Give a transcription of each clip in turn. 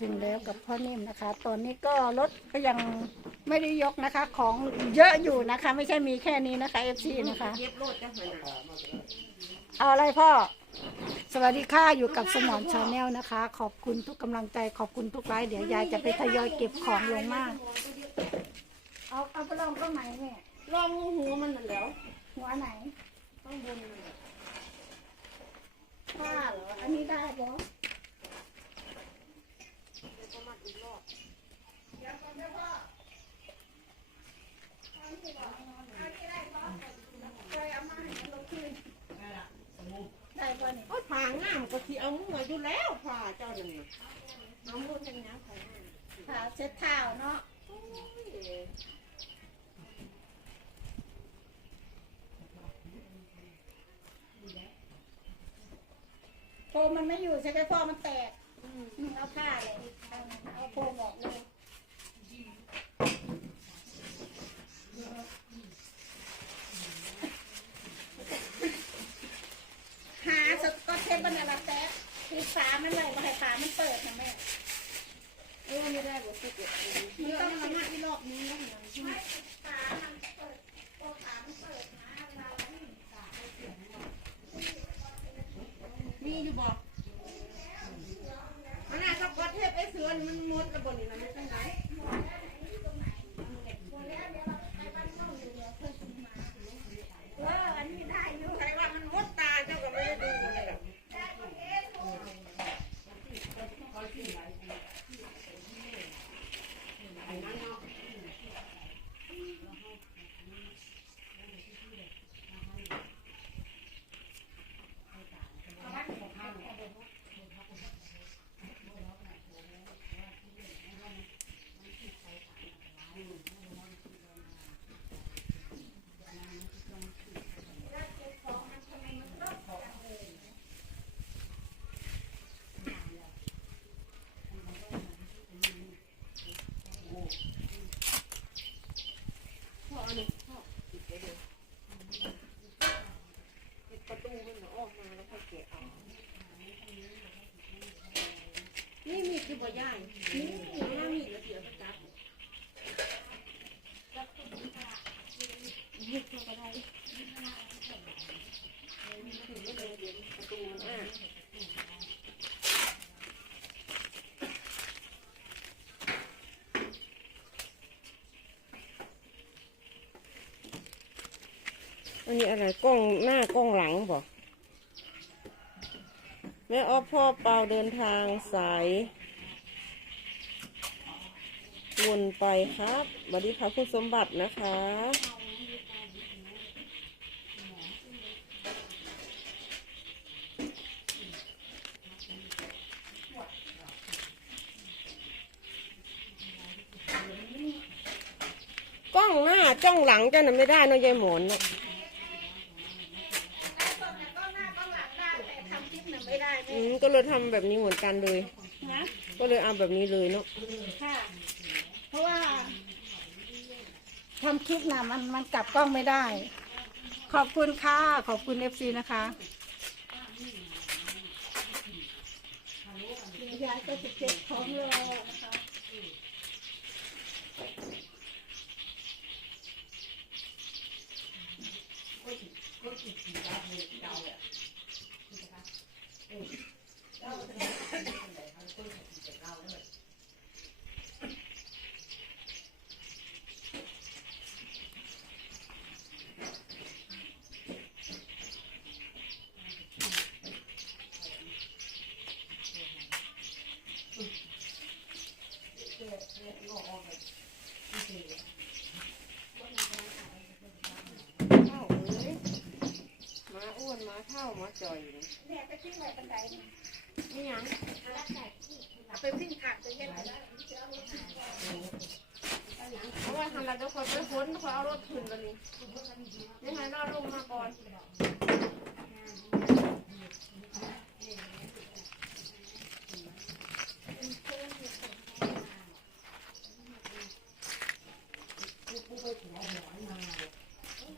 ถึงแล้วกับพ่อนิ่มนะคะ ตอนนี้ก็รถก็ยังไม่ได้ยกนะคะ ของเยอะอยู่นะคะ ไม่ใช่มีแค่นี้นะคะเอฟซีนะคะ เย็บโลดจังหันน่ะเอาอะไรพ่อ สวัสดีค่ะอยู่กับสมอนชาแนลนะคะ ขอบคุณทุกกำลังใจขอบคุณทุกไลค์เดี๋ยวยายจะไปทยอยเก็บของลงมาเอาเอาไปลองก็ไหนเนี่ยลองหัวมันนั่นแหล้วหัวไหนต้องบนนั่นแหละผ้าเหรออันนี้ได้ปะ แล้วก็มัดอีกรอบ ได้ปะนี่โอ้ยผ่างามก็ที่เอามืออยู่แล้วผ่าเจ้านั่นน่ะเอามือเป็นยังผ่างามผ้าเช็ดเท้าเนาะโอ้ยโฟมมันไม่อยู่ใช่ไหมพ่อมันแตกเอาผ้าเลยเอาเอาโฟม Thank you. ตูมันออกมาแล้วค่อยเกะเอานี่มีคือบ่ย่ายนี่หน้ามีดแล้วเดี๋ยวจะจับนี่ตัวอะไรถึงไม่เลยเดี๋ยวประตูมันอะ อันนี้อะไรกล้องหน้ากล้องหลังบอกแม่ออฟพ่อเปาเดินทางสายวนไปครับสวัสดีค่ะคุณสมบัตินะคะ กล้องหน้าจ้องหลังจะนะไม่ได้เนอะยายหมอนนะ ก็หน้าก็หลังได้แต่ทำคลิปน่ะไม่ได้ อืม ก็เลยทำแบบนี้เหมือนกันเลย นะก็เลยเอาแบบนี้เลยเนาะค่ะ เพราะว่าทำคลิปน่ะมันมันกลับกล้องไม่ได้ ขอบคุณค่ะ ขอบคุณเอฟซีนะคะเดี๋ยวยายก็จะเก็บของรอนะคะ เท่าเอ้ยมาอ้วนมาเท่ามาจ่อยเลยเนี่ไปทิ้งไว้บันไดนี่นี่ยังเอาไปทิ้งขาดไปเย็นแล้วเพราะว่าทำอะไรเดี๋ยวคนไปค้นเขาเอารถขึ้นกันนี่ยังไงเราลงมาก่อน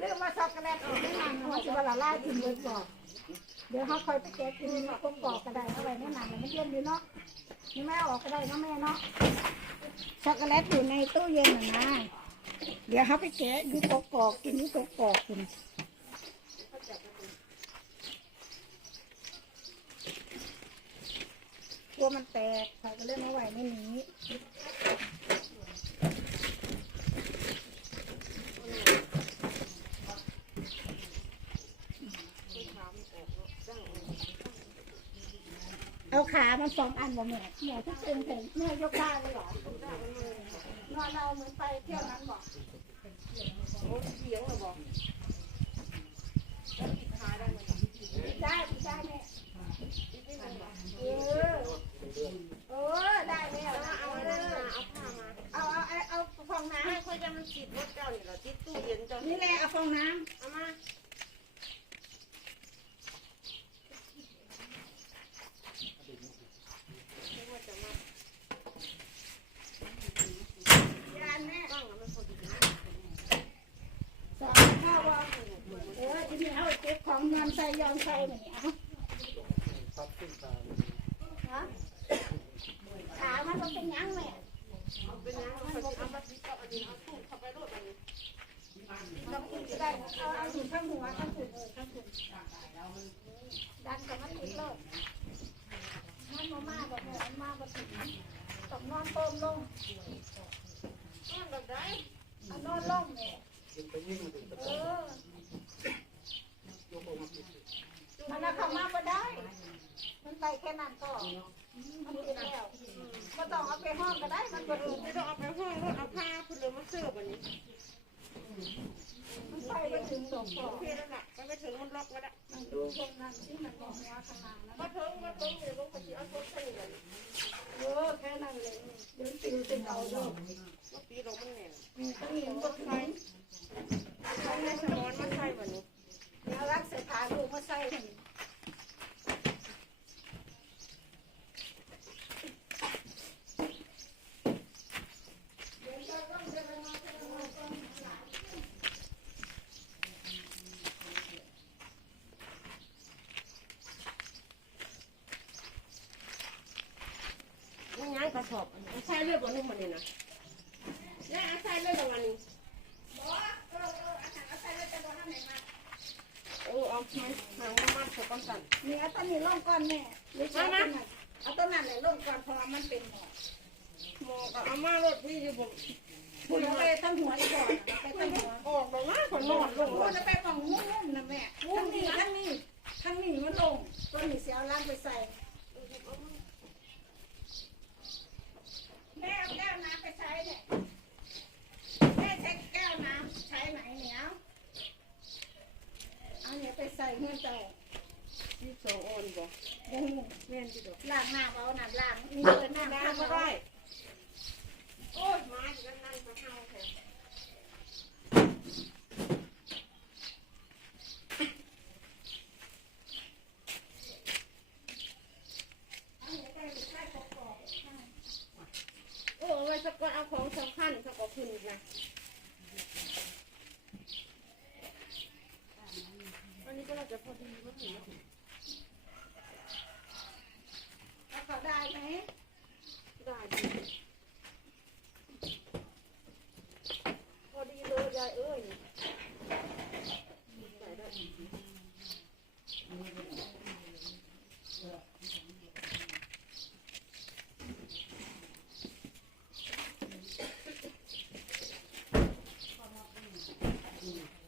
เรื่องมาช็อกโกแลตออกไม่นานนะว่าจะเวลาล่ากินเลยก่อนเดี๋ยวเขาคอยไปแกะกินกงกอกก็ได้เอาไว้แน่นานเลยไม่เย็นอยู่เนาะนี่แม่ออกก็ได้เนาะแม่เนาะช็อกโกแลตอยู่ในตู้เย็นนะนะเดี๋ยวเขาไปแกะยูกกอกกินยูกกอกกินตัวมันแตกใครก็เล่นไม่ไหวไม่หนี เอาขามันสองอันบ่แม่แม่ทุกเป็นเห็นแม่ยกได้เลยเหรอนอนเราเหมือนไปเที่ยวนั้นบอกโอ้เสียงเลยบอกแล้วปิดขาได้ไหมได้ได้แม่ ปิดไม่ได้บอก เออเออได้แม่ เอา เอา เอา เอา เล เลย ย เอาผ้ามา เอาเอาเอาเอาฟองน้ ไม่ค่อยจะมันติดรถเจ้านี่เหรอติดตู้เย็นเจ้าำนี่แหละเอาฟองน้ เอามาำยานแม่ ตั้งแล้วมันพอดี สองข้าวว่าเออทีนี้เอาเก็บของ ยอมใส่ยอมใส่เหมือนนี้เอาฮะขามันต้องเป็นยังแม่เป็นยังไปเอามาติดเอาอันนี้เอสู้เข้าไปรถอันต้องกินก็ได้เอาเอาอยู่ข้างหัวข้างขุนเออข้างขุนดันกับมันติดโลดมันมามาบอกแม่มันมาบ่ถึงต้องนอนโต้มลงนอนแบบไหนเอานอนลงเนี่ยเออ มันเอาเข้ามาบ่ได้ มันไปแค่นั้นก็มันติดแล้วก็ต้องเอาไปห้องก็ได้ มันบ่ถึงไม่ต้องเอาไปห้องรถเอาผ้าคุณเลยมาเสิร์ฟอันนี้มันไปบ่ถึงสองปอโอเคแล้วล่ะไปไปถึงมันล็อกไว้แล้วมันดูตรงนั้นที่มันบอกว่าขนาดนั้นมาถึงมาถึงเดี๋ยวลงไปที่เอารถใส่เลยเออแค่นั้นเลยเดินติวติดเอาโลกเมื่อปีเรามันแน่นอืมต้องมีมันก็ถึง เอาในสมอนมาใส่แบบนี้ แล้วรักเสถาลูกมาใส่ให้ มันย้ายกระสอบใส่เลือดวันนึงมันนี่นะเนี่ยใส่เลือดวันนี้โอ้เอาหางหางมามัดใส่ ก่อนนี่เอาต้นนี้ลงก่อนแม่หรือเอาต้นนั้นเอาต้นนั้นเลยลงก่อนเพราะมันเป็นหมอหมอกับอาม่ารถพี่อยู่ผมพูดไปทั้งหัวอีกก่อนไปทั้งหัว ออกเลยนะคนนอนลงพูดไปฝั่งงุ้มนะแม่ทั้งนี้ทั้งนี้ทั้งนี้มันลงต้นนี้เสียวล้างไปใส่แม่เอาแก้วน้ำไปใช้เนี่ยแม่ใช้แก้วน้ำใช้ไหนเนี่ยเอาเนี่ยไปใส่เงินเจ้า ที่สองออนบอก โอ้โห แม่นที่ดอกล้างหน้าเอาหน้าล้างมีเดินหน้า น้ ล้าง ก็ ก็ ได้ ได้ โอ้ยมาอยู่กันนั่งก็เฮาแท้ โอ้ไว้สักวันเอาของสำคัญสักกว่าคืนอีกนะอันนี้ก็เราจะพอดีมั้งหนู เอาเขาได้ไหม ได้ดีพอดีเลยยายเอ้ยใส่ได้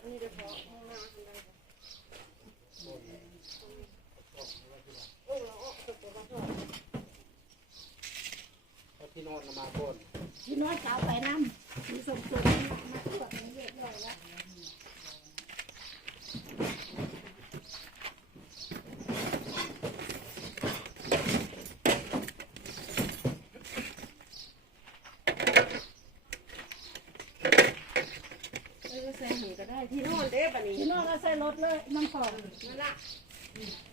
อันนี้เดี๋ยวขอห้องน้ำทำได้ปะโอ้เราออกตึกตัวมาเถอะ เอาที่นอนมาก่อน พี่น้อยสาวไปน้ำมีสมส่วนมาตรวจนี้เรียบร้อยแล้ว เออใส่หีก็ได้ ที่นอนเด้บัดนี้พี่น้อยเราใส่รถเลยมันของนั่นละ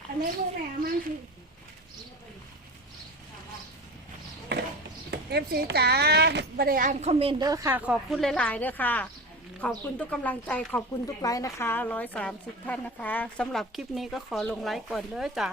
อันนี้พวกแม่มันคือเทเอฟซีจ๋าบริอ่านคอมเมนต์เด้อค่ะ ขอบคุณหลาย ๆเด้อค่ะ ขอบคุณทุกกำลังใจ ขอบคุณทุกไลค์นะคะร้อยสามสิบท่านนะคะสำหรับคลิปนี้ก็ขอลงไลค์ก่อนเด้อจ้ะ